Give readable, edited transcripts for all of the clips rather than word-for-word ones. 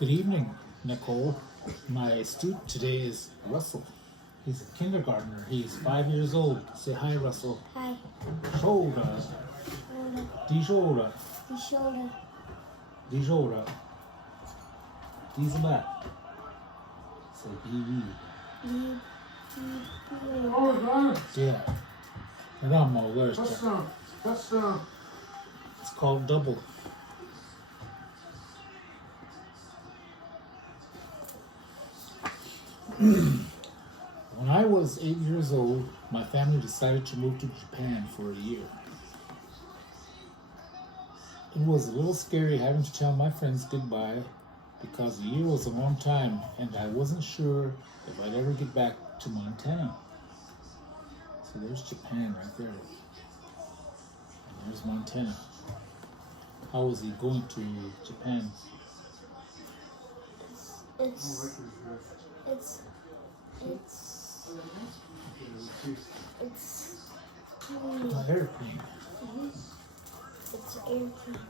Good evening, Nicole. My student today is Russell. He's a kindergartner. He's 5 years old. Say hi, Russell. Hi. Shoulder. Shoulder. Die shoulder. The shoulder. Die shoulder. Diese back. Say BB. Oh, got it. Yeah. Hold on, Mo. Where's that? Touchdown. Touchdown. It's called double. When I was 8 years old, my family decided to move to Japan for a year. It was a little scary having to tell my friends goodbye because a year was a long time and I wasn't sure if I'd ever get back to Montana. So there's Japan right there. And there's Montana. How is he going to Japan? It's An airplane. It's an airplane.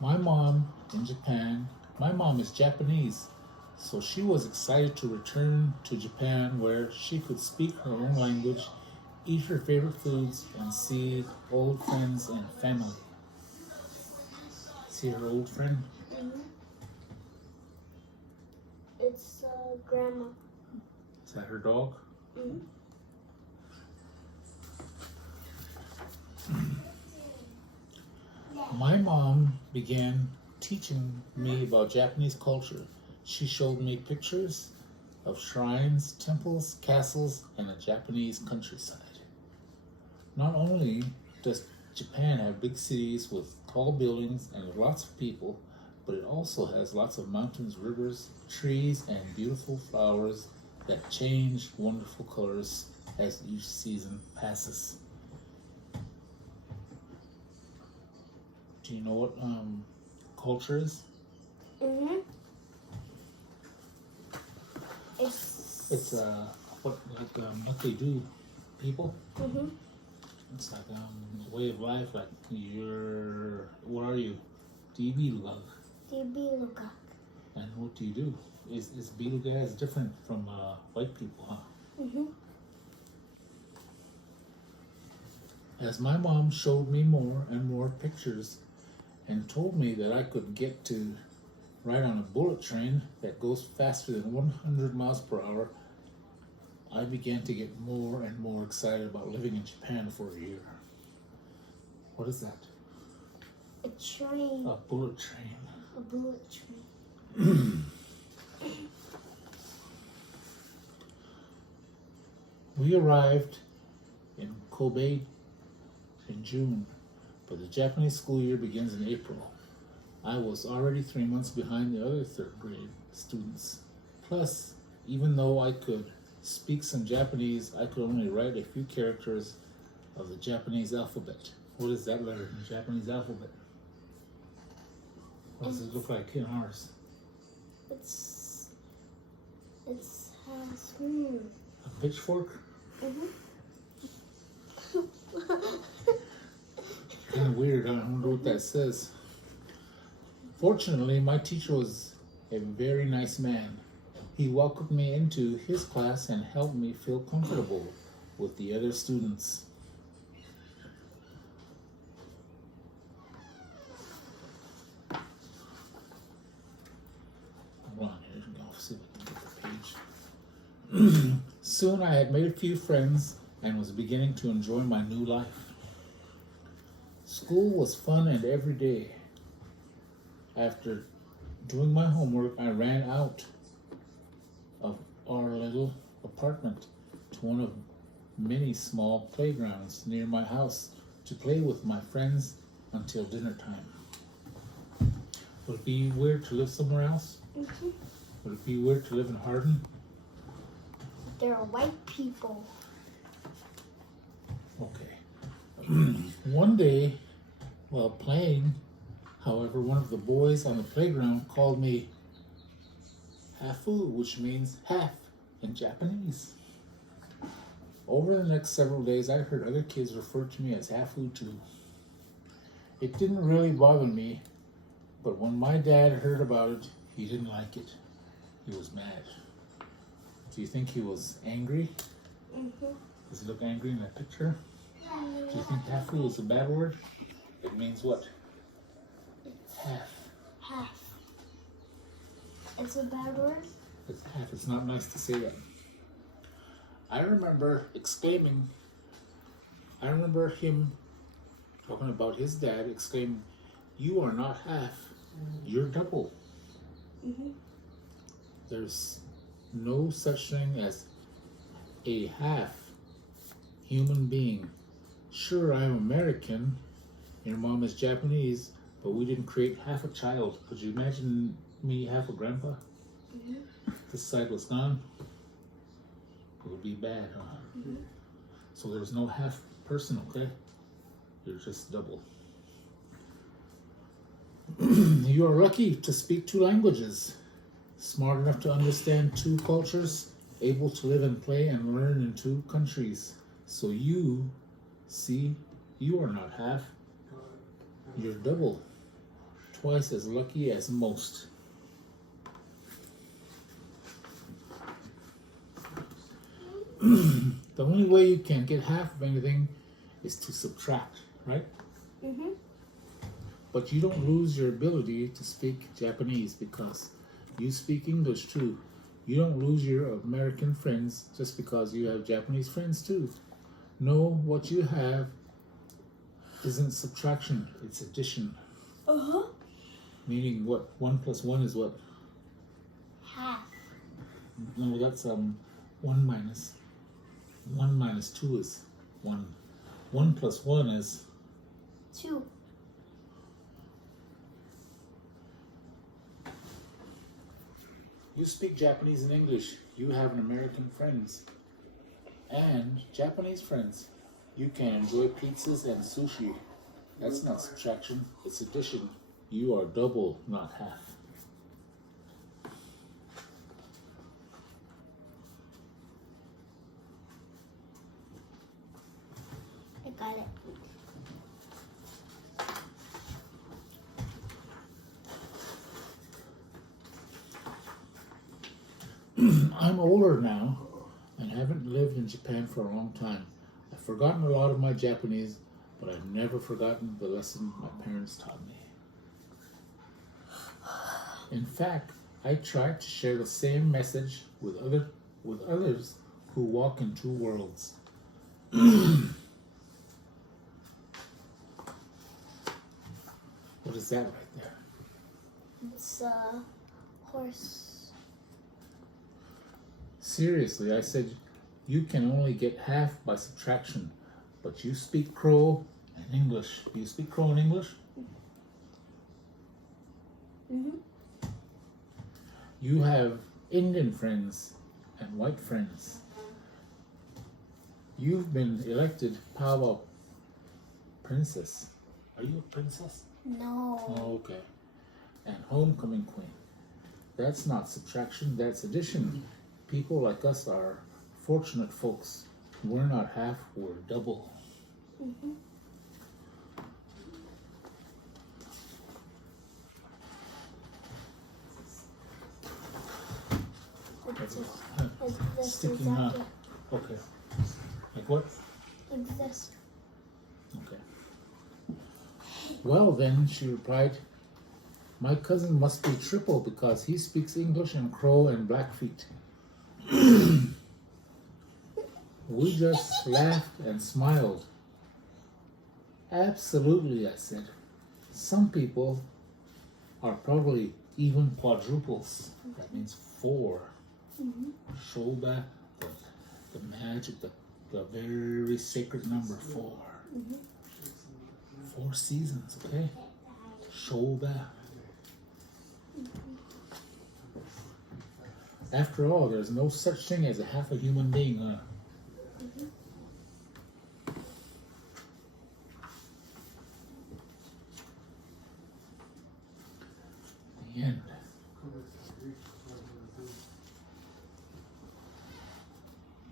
My mom in Japan, my mom is Japanese, so she was excited to return to Japan where she could speak her own language, eat her favorite foods, and see old friends and family. See her old friend? It's grandma. Is that her dog? My mom began teaching me about Japanese culture. She showed me pictures of shrines, temples, castles, and the Japanese countryside. Not only does Japan have big cities with tall buildings and lots of people, but it also has lots of mountains, rivers, trees, and beautiful flowers that change wonderful colors as each season passes. Do you know what culture is? It's what they do, people. It's like a way of life. Like what are you? DB Luka. And what do you do? Is Beluga is different from white people, huh? As my mom showed me more and more pictures and told me that I could get to ride on a bullet train that goes faster than 100 miles per hour, I began to get more and more excited about living in Japan for a year. What is that? A train. A bullet train. A bullet train. We arrived in Kobe in June, but the Japanese school year begins in April. I was already 3 months behind the other third grade students. Plus, even though I could speak some Japanese, I could only write a few characters of the Japanese alphabet. What is that letter in the Japanese alphabet? What does it look like in ours? It has A pitchfork? Kind of weird. I wonder what that says. Fortunately, my teacher was a very nice man. He welcomed me into his class and helped me feel comfortable with the other students. Hold on, here we go. See if we can get the page. Soon I had made a few friends and was beginning to enjoy my new life. School was fun and every day. After doing my homework, I ran out of our little apartment to one of many small playgrounds near my house to play with my friends until dinner time. Would it be weird to live somewhere else? Would it be weird to live in Hardin? There are white people. Okay. One day, while playing, however, one of the boys on the playground called me Hafu, which means half in Japanese. Over the next several days, I heard other kids refer to me as Hafu too. It didn't really bother me, but when my dad heard about it, he didn't like it. He was mad. Do you think he was angry? Does he look angry in that picture? Do you think Hafu is a bad word? It means what? Half. Half. It's a bad word? It's half. It's not nice to say that. I remember him talking about his dad exclaiming, "You are not half, you're double." There's no such thing as a half human being. Sure, I'm American, your mom is Japanese, but we didn't create half a child. Could you imagine me half a grandpa? This side was gone. It would be bad, huh? So there's no half person, okay? You're just double. You are lucky to speak 2 languages, smart enough to understand 2 cultures, able to live and play and learn in 2 countries. So you are not half, you're double, twice as lucky as most. The only way you can get half of anything is to subtract, right? But you don't lose your ability to speak Japanese because you speak English too. You don't lose your American friends just because you have Japanese friends too. No, what you have isn't subtraction, it's addition. Meaning what? 1 plus 1 is what? Half. No, that's 1 minus. 1 minus 2 is 1. 1 plus 1 is 2. you speak Japanese and English. You have an American friends and Japanese friends. You can enjoy pizzas and sushi. That's not subtraction, it's addition. You are double, not half. I got it. I'm older now and haven't lived in Japan for a long time. I've forgotten a lot of my Japanese, but I've never forgotten the lesson my parents taught me. In fact, I try to share the same message with others who walk in 2 worlds. What is that right there? It's a horse. Seriously, I said you can only get half by subtraction, but you speak Crow and English. Do you speak Crow and English? You have Indian friends and white friends. You've been elected Power Princess. Are you a princess? No. Oh, okay. And Homecoming Queen. That's not subtraction, that's addition. People like us are fortunate folks. We're not half, we're double. It's It's this sticking up. Okay. Like what? Like this. Okay. Well then, she replied, my cousin must be triple because he speaks English and Crow and Blackfeet. We just laughed and smiled. Absolutely, I said. Some people are probably even quadruples. That means 4. Shoba, the magic, the very sacred number 4. 4 seasons, okay? Shoba. After all, there's no such thing as a half a human being, huh? The end.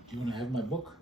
Do you want to have my book?